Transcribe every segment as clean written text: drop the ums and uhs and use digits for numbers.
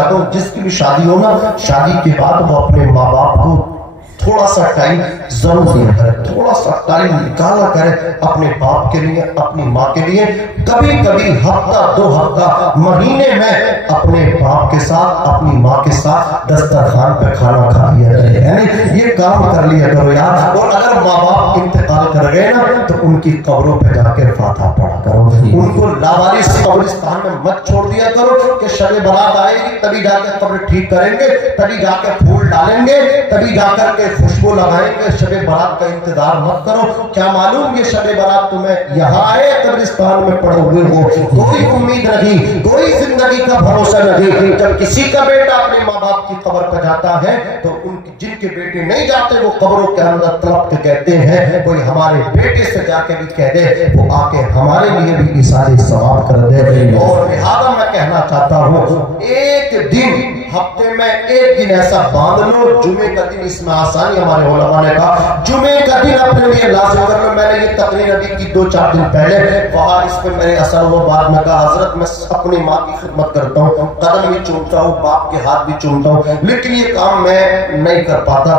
चाहता हूँ जिसकी भी शादी हो ना, शादी के बाद वो अपने माँ बाप को थोड़ा सा टाइम जरूर दिया करे, थोड़ा सा टाइम निकाला करे अपने बाप के लिए, अपनी माँ के लिए। कभी कभी हफ्ता 2 हफ्ता महीने में अपने बाप के साथ, अपनी माँ के साथ दस्तरखान पे खाना खा लिया करे, यानी ये काम कर लिया करो यार। और अगर माँ बाप इंतकाल कर गए ना तो उनकी कब्रों पे जाकर फातिहा पढ़ा करो, उनको लावारिस कब्रिस्तान में मत छोड़ दिया करो कि शब बारात आएगी तभी जाकर कब्र ठीक करेंगे, तभी जाकर फूल डालेंगे, तभी जाकर के खुशबू लगाएंगे। शब बारात का इंतजार मत करो, क्या मालूम ये शब बारात तुम्हें यहाँ आए कब्रिस्तान में पड़े हुए हो, कोई उम्मीद नहीं, कोई जिंदगी का भरोसा नहीं। जब किसी का बेटा अपने माँ बाप की कब्र पर जाता है तो उनकी जिनके बेटे नहीं जाते वो कब्रों के अंदर तड़प के कहते हैं कोई हमारे बेटे से जाके भी कह दे, वो आके हमारे लिए भी इशारे सवाब कर दे। और लिहाजा मैं कहना चाहता हूँ एक दिन हफ्ते में एक दिन ऐसा बांध लो, जुमे का दिन, इसमें आसानी हमारे उलमा ने कहा जुमे का दिन अपने लिए लाज़िम कर लो। मैंने ये तकरीर अभी की 2-4 दिन पहले, वहाँ इस पे मेरे असर हुआ, बाद में कहा हजरत मैं अपनी माँ की खिदमत करता हूँ, कदम भी चूमता हूँ, बाप के हाथ भी चूमता हूँ, लेकिन ये काम मैं नहीं कर पाता।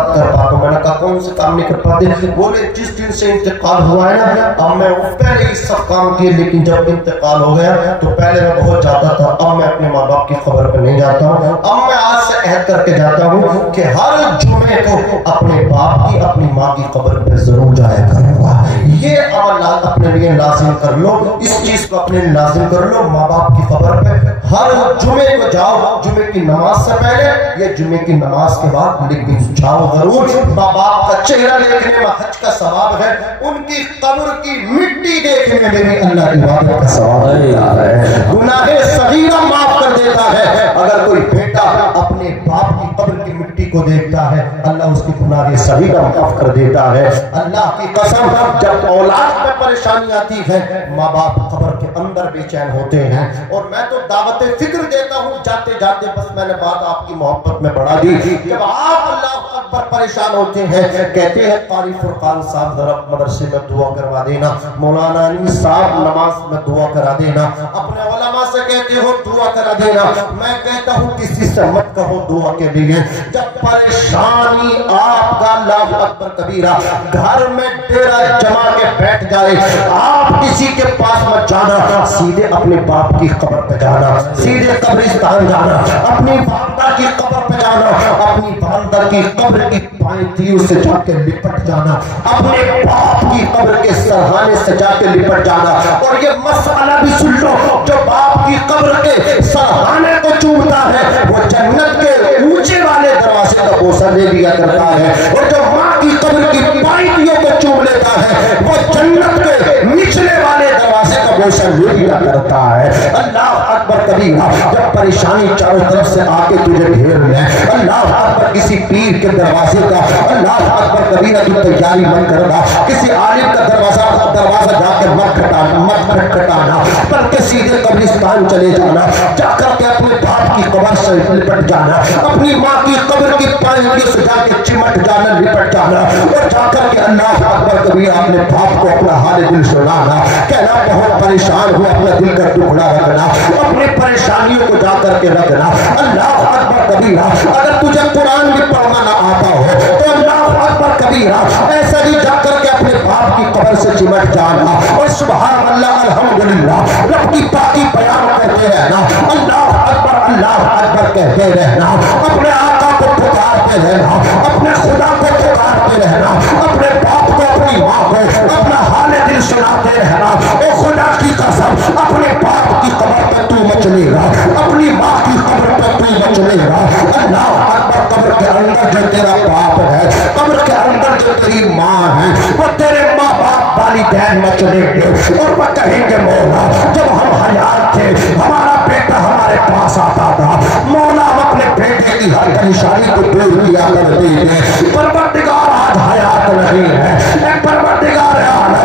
मैंने कहा कौन से काम नहीं कर पाते? बोले जिस दिन से इंतकाल हुआ है ना, अब मैं पहले ही सब काम किए, लेकिन जब इंतकाल हो गया तो पहले मैं बहुत जाता था, अब मैं अपने माँ बाप की खबर पर नहीं जाता हूँ। अब मैं आज से अहद करके जाता हूँ कि हर जुमे को अपने बाप की, अपनी माँ की कब्र पे जरूर जाया करूंगा। ये अमल अपने लिए लाजिम कर लो, इस चीज को अपने लिए लाजिम कर लो। माँ बाप की कब्र पे हर जुमे को जाओ, जुमे की नमाज से पहले या जुमे की नमाज के बाद, लेकिन जाओ जरूर। माँ बाप का चेहरा देखने में हज का सवाब है, उनकी कब्र की मिट्टी देखने में भी अल्लाह की इबादत का सवाब है। गुनाहे सगीरा माफ कर देता है। अगर कोई बेटा अपने बाप की कब्र की मिट्टी को देखता है, अल्लाह उसकी गुनाह सगीरा माफ कर देता है। अल्लाह की कसम, जब औलाद में परेशानी आती है, माँ बाप कब्र के अंदर बेचैन होते हैं। और मैं तो दावत फिक्र देता हूँ जाते जाते, बस मैंने बात आपकी मोहब्बत में बढ़ा दी। जब आप अल्लाह अकबर परेशान होते हैं, कहते हैं कारी फुरकान साहब जरा मदरसे में दुआ करवा देना, मौलाना अली साहब नमाज में दुआ करा देना, अपने उलमा से कहते हो दुआ करा देना। मैं कहता हूँ किसी से मत कहो दुआ के लिए। जब परेशानी आपका अल्लाह अकबर कबीरा घर में डेरा जमा के बैठ जाए, आप किसी के पास मत जाना, सीधे अपने बाप की कब्र पे जाना, सीधे कब्रिस्तान जाना, अपनी वालदा की कब्र पे जाना, अपनी वालदा की कब्र की पायतियों से जाके लिपट जाना, अपने बाप की कब्र के सरहाने से जाके लिपट जाना। और ये मसला भी सुन लो, जो बाप की कब्र के सरहाने को चूमता है वो जन्नत के ऊंचे वाले दरवाजे का बोसा ले लिया करता है, और जो माँ की कब्र की पायतियों को चूम लेता है वो जन्नत के निचले वाले दरवाजे का बोसा ले लिया करता है। अल्लाह अकबर कबीरा, जब परेशानी चारों तरफ से आके तुझे घेर ले, अल्लाह अकबर किसी पीर के दरवाजे का, अल्लाह अकबर कबीरा की तैयारी मत करना, किसी आलिम का दरवाजा जाके मत खटखटाना, बल्कि सीधे कब्रिस्तान चले जाना, जाकर के अपने बाप की कब्र से लिपट जाना, अपनी माँ की कब्र की पायतियों से जाके चिमट जाना, लिपट जाना, और जाकर के अल्लाह अकबर कबीरा अपने बाप को अपना हाल दिल सुनाना, कहना बहुत परेशान हूँ, अपना दिल का टुकड़ा रखना, अपनी परेशानियों को जाकर के रखना। अल्लाह अकबर कबीरा, अगर तुझे कुरान भी पढ़ना ना आता हो तो अल्लाह अकबर कबीरा ऐसा ही जाकर के अपने बाप की कब्र से चिमट जाना और सुभान अल्लाह अल्हम्दुलिल्लाह रब की पाकी बयान करते रहना, अल्लाह अकबर कहते रहना, अपने आका को पुकारते रहना, अपने खुदा को पुकारते रहना, अपने बाप को, अपनी माँ को अपना हाल दिल सुनाते रहना। ओ खुदा की कसम, अपने बाप की कब्र पर तू मचलेगा, अपनी माँ की कब्र पर तू मचलेगा। अल्लाह अकबर, कब्र के अंदर जो तेरा बाप है, कब्र के अंदर जो तेरी माँ है, वो तेरे माँ बाप वालिदैन मचलेंगे और वो कहेंगे मौला जब हम हयात थे हमारा बेटा हमारे पास आता था, मौला हम अपने बेटे की हर परेशानी को दूर किया करते थे, परवरदिगार आज हयात नहीं है, परवरदिगार आज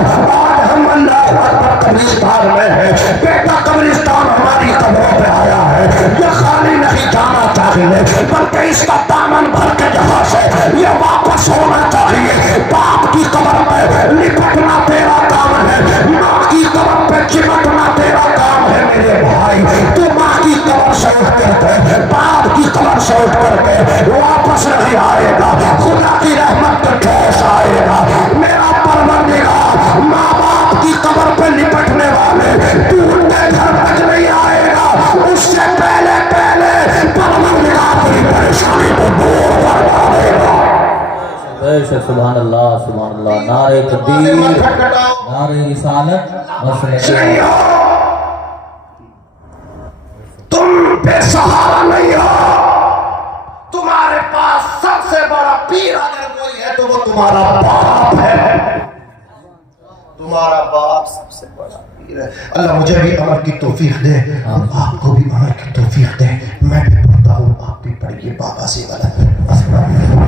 हम अल्लाह अकबर कब्रिस्तान में है, बेटा कब्रिस्तान हमारी कब्रों पे आया है, ये खाली नहीं जाना चाहिए बल्कि इसका दामन भर के जहाँ से ये वापस होना चाहिए। बाप की कब्र पे लिपटना तेरा काम है, माँ की कब्र पे चिपटना तेरा काम है। मेरे भाई तू माँ की कब्र से उठ के باپ کی قبر سے اٹھ کر کے واپس نہیں آئے گا، خدا کی رحمت کا ٹھیس آئے گا۔ میرا پروردگار ماں باپ کی قبر پہ لپٹنے والے ٹوٹتے گھر تک نہیں آئے گا، اس سے پہلے پہلے پروردگار کی پریشانی کو دور فرما دے گا۔ بے شک، سبحان اللہ سبحان اللہ، نعرہ تکبیر، نعرہ رسالت، نہیں ہو تم بے سہارا نہیں ہو، تمہارے پاس سب سے بڑا پیر اگر کوئی ہے تو وہ تمہارا باپ ہے، تمہارا باپ سب سے بڑا پیر ہے۔ اللہ مجھے بھی عمل کی توفیق دے، آپ کو بھی عمل کی توفیق دے۔ میں بھی پڑھتا ہوں، آپ بھی پڑھیے بابا سے غلط